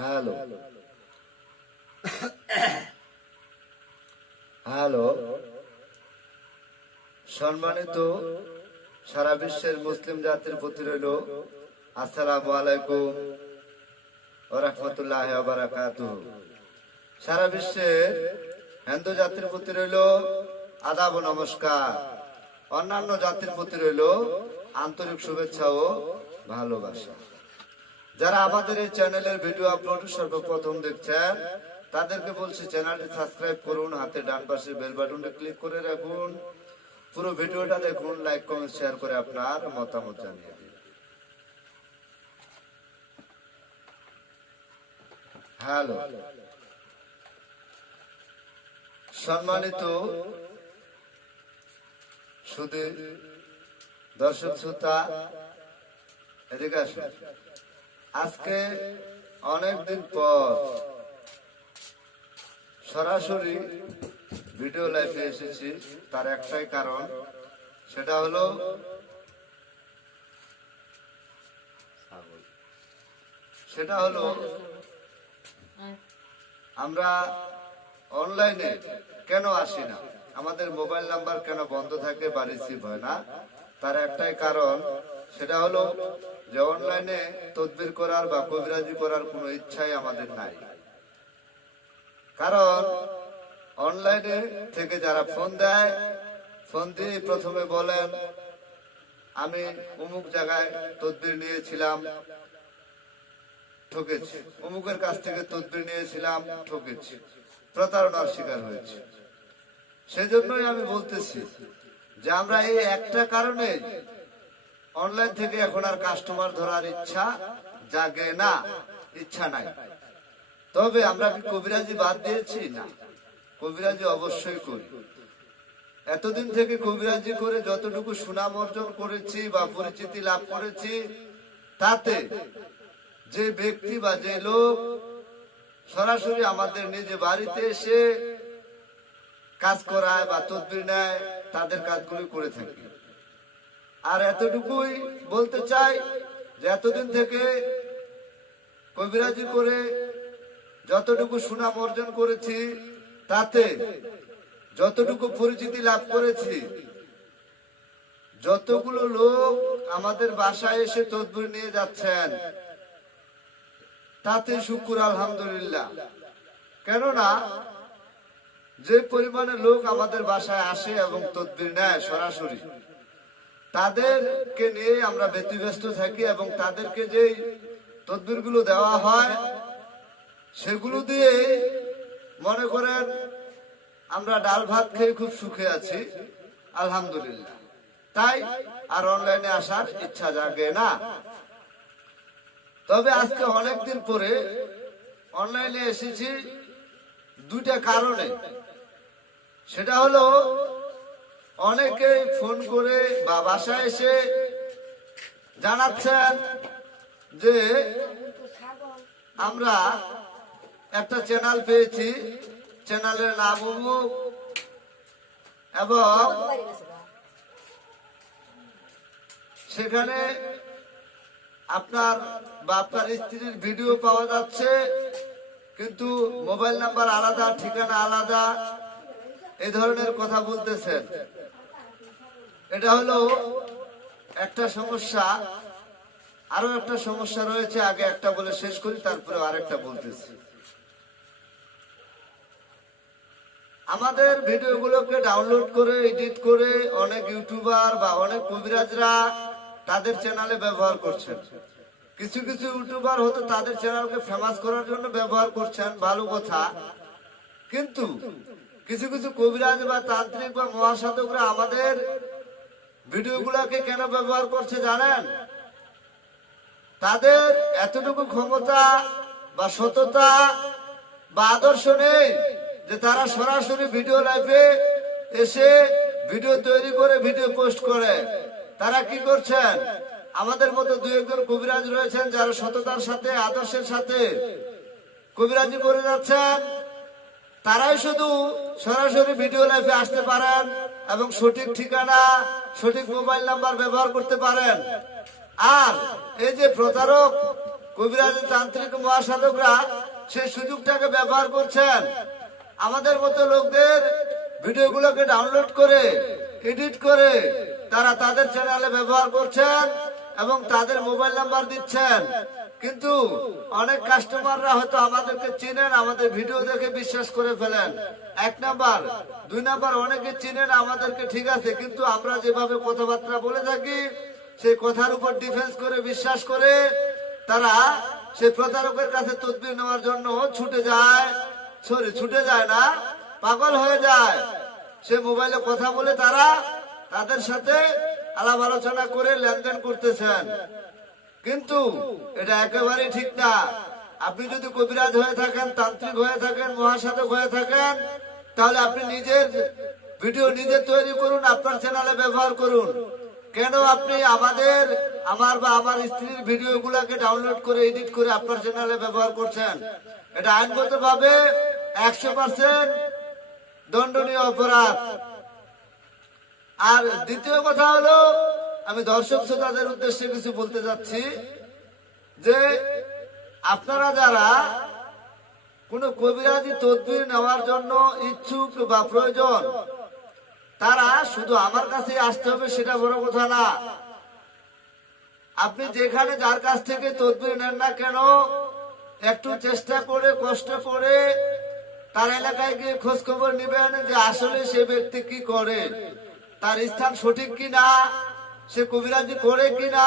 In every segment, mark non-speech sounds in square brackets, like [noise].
Hello hello [coughs] সম্মানিত সারা বিশ্বের মুসলিম জাতির প্রতি রইল আসসালামু আলাইকুম রহমতুল্লাহ বারাকাতু সারা বিশ্বের হিন্দু জাতির প্রতি রইল আদাব নমস্কার। অন্যান্য জাতির প্রতি রইল আন্তরিক শুভেচ্ছা ও ভালোবাসা। যারা আমাদের এই চ্যানেলের ভিডিও আপলোড সর্বপ্রথম দেখছেন, তাদেরকে বলছি চ্যানেলটি সাবস্ক্রাইব করুন, হাতে ডান পাশে বেল বাটনটা ক্লিক করে রাখুন। পুরো ভিডিওটা দেখুন, লাইক, কমেন্ট, শেয়ার করে আপনার মতামত জানিয়ে দিন। হ্যালো। সম্মানিত শুধু দর্শক, শ্রোতা, এদিকে আসুন। আজকে অনেকদিন পর সরাসরি ভিডিও লাইফে এসেছি, তার একটাই কারণ, সেটা হলো সেটা হলো আমরা অনলাইনে কেন আসি না? আমাদের মোবাইল নাম্বার কেন বন্ধ থাকে বা রিসিভ হয় না? তার একটাই কারণ, সেটা হলো যে অনলাইনে তদবির করার বা কবিরাজি করার কোনো ইচ্ছাই আমাদের নাই। কারণ অনলাইনে থেকে যারা ফোন দেয়, ফোন দিয়ে প্রথমে বলেন, আমি অমুক জায়গায় তদবির নিয়েছিলাম, ঠকেছি। অমুকের কাছ থেকে তদবির নিয়েছিলাম, ঠকেছি। প্রতারণার শিকার হয়েছে। সেজন্যই আমি বলতেছি যে আমরা এই একটা কারণে অনলাইন থেকে এখন আর কাস্টমার ধরার ইচ্ছা জাগে না, ইচ্ছা নাই। তবে আমরা কি কবিরাজি বাদ দিয়েছি? না, কবিরাজি অবশ্যই করি। এতদিন থেকে কবিরাজি করে যতটুকু সুনাম অর্জন করেছি বা পরিচিতি লাভ করেছি, তাতে যে ব্যক্তি বা যে লোক সরাসরি আমাদের নিজে বাড়িতে এসে কাজ করায় বা তদবির নেয়, তাদের কাজগুলি করে থাকি। আর এতটুকুই বলতে চাই যে এতদিন থেকে কবিরাজি করে যতটুকু সুনাম অর্জন করেছি, তাতে যতটুকু পরিচিতি লাভ করেছি, যতগুলো লোক আমাদের বাসায় এসে তদবির নিয়ে যাচ্ছেন, তাতে শুকুর আলহামদুলিল্লাহ। কেননা যে পরিমাণে লোক আমাদের বাসায় আসে এবং তদবির নেয় সরাসরি তাদেরকে নিয়ে আমরা ব্যতিব্যস্ত থাকি এবং তাদেরকে যে তদবিরগুলো দেওয়া হয়, সেগুলো দিয়ে মনে করেন আমরা ডাল ভাত খেয়ে খুব সুখে আছি, আলহামদুলিল্লাহ। তাই আর অনলাইনে আসার ইচ্ছা জাগে না। তবে আজকে অনেকদিন পরে অনলাইনে এসেছি দুইটা কারণে। সেটা হলো অনেকে ফোন করে বা বাসায় এসে জানাচ্ছেন যে আমরা একটা চ্যানেল পেয়েছি, চ্যানেলের নাম এবং সেখানে আপনার বা আপনার স্ত্রীর ভিডিও পাওয়া যাচ্ছে, কিন্তু মোবাইল নাম্বার আলাদা, ঠিকানা আলাদা, এ ধরনের কথা বলতেছেন। এটা হলো একটা সমস্যা, আরও একটা সমস্যা রয়েছে, আগে একটা বলে শেষ করি, তারপরে আরেকটা বলতেছি। আমাদের ভিডিওগুলোকে ডাউনলোড করে এডিট করে অনেক ইউটিউবার বা অনেক কবিরাজরা তাদের চ্যানেলে ব্যবহার করছেন। কিছু কিছু ইউটিউবার হয়তো তাদের চ্যানেলকে ফেমাস করার জন্য ব্যবহার করছেন, ভালো কথা। কিন্তু কিছু কিছু কবিরাজ বা তান্ত্রিক বা মহাসাধকরা আমাদের ভিডিওগুলোকে কেন ব্যবহার করছে জানেন? তাদের এতটুকু ক্ষমতা বা সততা বা আদর্শ নেই যে তারা সরাসরি ভিডিও লাইফে এসে ভিডিও তৈরি করে ভিডিও পোস্ট করে। তারা কি করছেন? আমাদের মতো দু একজন কবিরাজ রয়েছেন যারা সততার সাথে, আদর্শের সাথে কবিরাজি করে যাচ্ছেন। তারাই শুধু সরাসরি ভিডিও লাইভে আসতে পারেন এবং সঠিক ঠিকানা, সঠিক মোবাইল নাম্বার ব্যবহার করতে পারেন। আর এই যে প্রতারক, কবিরাজ তান্ত্রিক মহাসাধকরা সেই সুযোগটাকে ব্যবহার করছেন। আমাদের মতো লোকদের ভিডিওগুলোকে ডাউনলোড করে, এডিট করে তারা তাদের চ্যানেলে ব্যবহার করছেন এবং তাদের মোবাইল নাম্বার দিচ্ছেন। কিন্তু অনেক কাস্টমাররা হয়তো আমাদেরকে চিনেন, আমাদের ভিডিও দেখে বিশ্বাস করে ফেলেন। এক নাম্বার দুই নাম্বার অনেকে চিনেন, আমাদেরকে ঠিক আছে, কিন্তু আমরা যেভাবে কথাবার্তা বলে থাকি, সেই কথার উপর ডিফেন্স করে বিশ্বাস করে তারা সেই প্রতারকের কাছে তদবির নেওয়ার জন্য ছুটে যায়। সরি ছুটে যায় না, পাগল হয়ে যায়। সে মোবাইলে কথা বলে তারা তাদের সাথে আলাপ আলোচনা করে লেনদেন করতেছেন। কিন্তু এটা একেবারে ঠিক না। আপনি যদি কবিরাজ হয়ে থাকেন, তান্ত্রিক হয়ে থাকেন, মহাসাধক হয়ে থাকেন, তাহলে আপনি নিজের ভিডিও নিজে তৈরি করুন, আপনার চ্যানেলে ব্যবহার করুন। কেন আপনি আমাদের, আমার বা আমার স্ত্রীর ভিডিও গুলাকে ডাউনলোড করে এডিট করে আপনার চ্যানেলে ব্যবহার করছেন? এটা আইনগত ভাবে একশো পার্সেন্ট দণ্ডনীয় অপরাধ। আর দ্বিতীয় কথা হলো আমি দর্শক শ্রোতাদের উদ্দেশ্যে কিছু বলতে যাচ্ছি যে আপনারা যারা কোন কবিরাজি তদবির নেওয়ার জন্য ইচ্ছুক বা প্রয়োজন, তারা শুধু আমার কাছে আসতে হবে সেটা বড় কথা না। আপনি যেখানে যার কাছ থেকে তদবির নেন না কেন, একটু চেষ্টা করে, কষ্ট করে তার এলাকায় গিয়ে খোঁজ খবর নেবেন যে আসলে সে ব্যক্তি কি করে, তার স্থান সঠিক কি না সে কবিরাজি করে কি না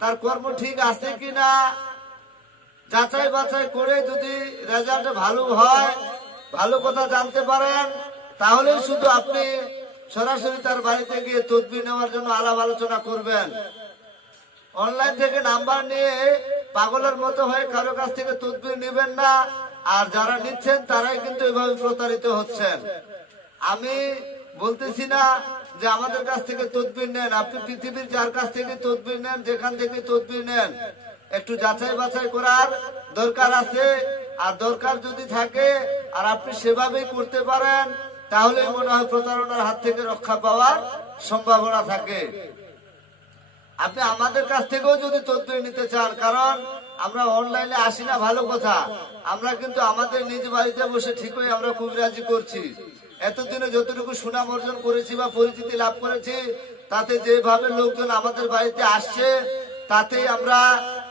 তার কর্ম ঠিক আছে কি না যাচাই বাছাই করে যদি রেজাল্ট ভালো হয়, ভালো কথা জানতে পারেন তাহলে শুধু আপনি সরাসরি তার বাড়িতে গিয়ে তদবির নেওয়ার জন্য আলাপ আলোচনা করবেন। অনলাইন থেকে নাম্বার নিয়ে পাগলের মতো হয়ে কারও কাছ থেকে তদবির নেবেন না, আর যারা নিচ্ছেন তারাই কিন্তু এভাবে প্রতারিত হচ্ছেন। আমি বলতেছি না যে আমাদের কাছ থেকে তদবির নেন, আপনি পৃথিবীর যার কাছ থেকে তদবির নেন, যেখান থেকে তদবির নেন, একটু যাচাই বাছাই করার দরকার আছে। আর দরকার যদি থাকে, আর আপনি সেভাবেই করতে পারেন, তাহলে মনে হয় প্রতারণার হাত থেকে রক্ষা পাওয়ার সম্ভাবনা থাকে। আপনি আমাদের কাছ থেকেও যদি তদবির নিতে চান, কারণ আমরা অনলাইনে আসি না, ভালো কথা। আমরা কিন্তু আমাদের নিজ বাড়িতে বসে ঠিকই আমরা কবিরাজি করছি। এতদিনে যতটুকু সুনাম অর্জন করেছি বা পরিচিতি লাভ করেছি, তাতে যেভাবে লোকজন আমাদের বাড়িতে আসছে তাতে আমরা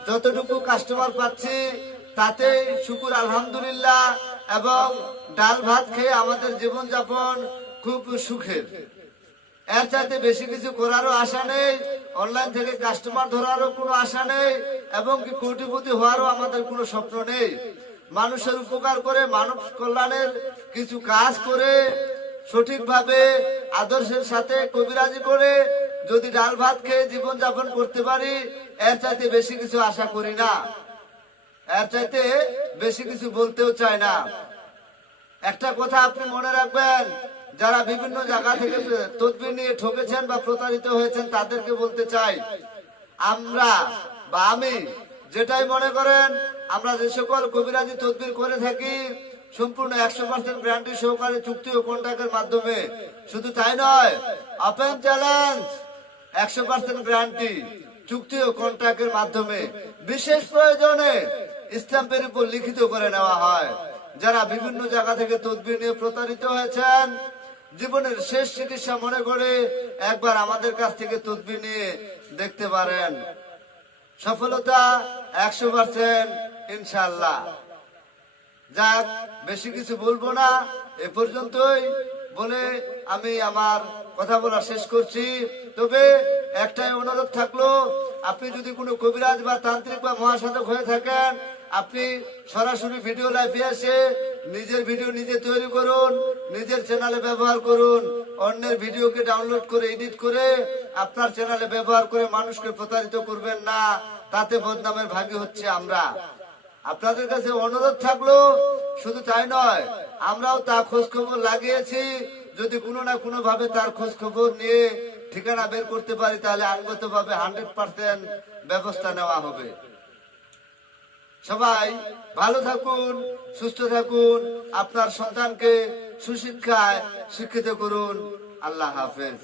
যতটুকু কাস্টমার পাচ্ছি, তাতে শুকুর আলহামদুলিল্লাহ এবং ডাল ভাত খেয়ে আমাদের জীবনযাপন খুব সুখের। এর চাইতে বেশি কিছু করারও আশা নেই অনলাইন থেকে কাস্টমার ধরারও কোনো আশা নেই, এবং কোটিপতি হওয়ারও আমাদের কোনো স্বপ্ন নেই। মানুষের উপকার করে, মানব কল্যাণের কিছু কাজ করে, সঠিকভাবে আদর্শের সাথে কবিরাজি করে, যদি ডাল ভাত খেয়ে জীবন যাপন করতে পারি, এর চাইতে বেশি কিছু আশা করি না। এর চাইতে বেশি কিছু বলতেও চাই না। একটা কথা আপনি মনে রাখবেন, যারা বিভিন্ন জায়গা থেকে তদবির নিয়ে ঠকেছেন বা প্রতারিত হয়েছেন, তাদেরকে বলতে চাই, আমরা বা আমি যেটাই মনে করেন, আমরা যে সকল কবিরাজি তদবির করে থাকি, সম্পূর্ণ একশো পার্সেন্ট গ্যারান্টি সহকারে চুক্তি ও কন্ট্রাক্টের মাধ্যমে। শুধু তাই নয় ওপেন চ্যালেঞ্জ একশো পার্সেন্ট গ্যারান্টি চুক্তি ও কন্ট্রাক্টের মাধ্যমে। বিশেষ প্রয়োজনে স্ট্যাম্পের উপর লিখিত করে নেওয়া হয়। যারা বিভিন্ন জায়গা থেকে তদবির নিয়ে প্রতারিত হয়েছেন, জীবনের শেষ চিকিৎসা মনে করে একবার আমাদের কাছ থেকে তদবির নিয়ে দেখতে পারেন। সফলতা একশো পার্সেন্ট ইনশাল্লাহ যাক, বেশি কিছু বলব না, এ পর্যন্তই বলে আমি আমার কথা বলা শেষ করছি। তবে একটাই অনুরোধ থাকল, আপনি যদি কোনো কবিরাজ বা তান্ত্রিক বা মহাসাধক হয়ে থাকেন আপনি সরাসরি ভিডিও লাইভে এসে নিজের ভিডিও নিজে তৈরি করুন, নিজের চ্যানেলে ব্যবহার করুন, অন্যের ভিডিওকে ডাউনলোড করে এডিট করে আপনার চ্যানেলে ব্যবহার করে মানুষকে প্রতারিত করবেন না, তাতে বদনামের ভাগী হচ্ছে আমরা। আপনাদের কাছে অনুরোধ থাকল, শুধু তাই নয়, আমরাও তা খোঁজ খবর লাগিয়েছি, যদি কোনো না কোনো ভাবে তার খোঁজ খবর নিয়ে ঠিকানা বের করতে পারি, তাহলে আইনগত ভাবে হান্ড্রেড পার্সেন্ট ব্যবস্থা নেওয়া হবে। সবাই ভালো থাকুন সুস্থ থাকুন আপনার সন্তানকে সুশিক্ষায় শিক্ষিত করুন। আল্লাহ হাফেজ।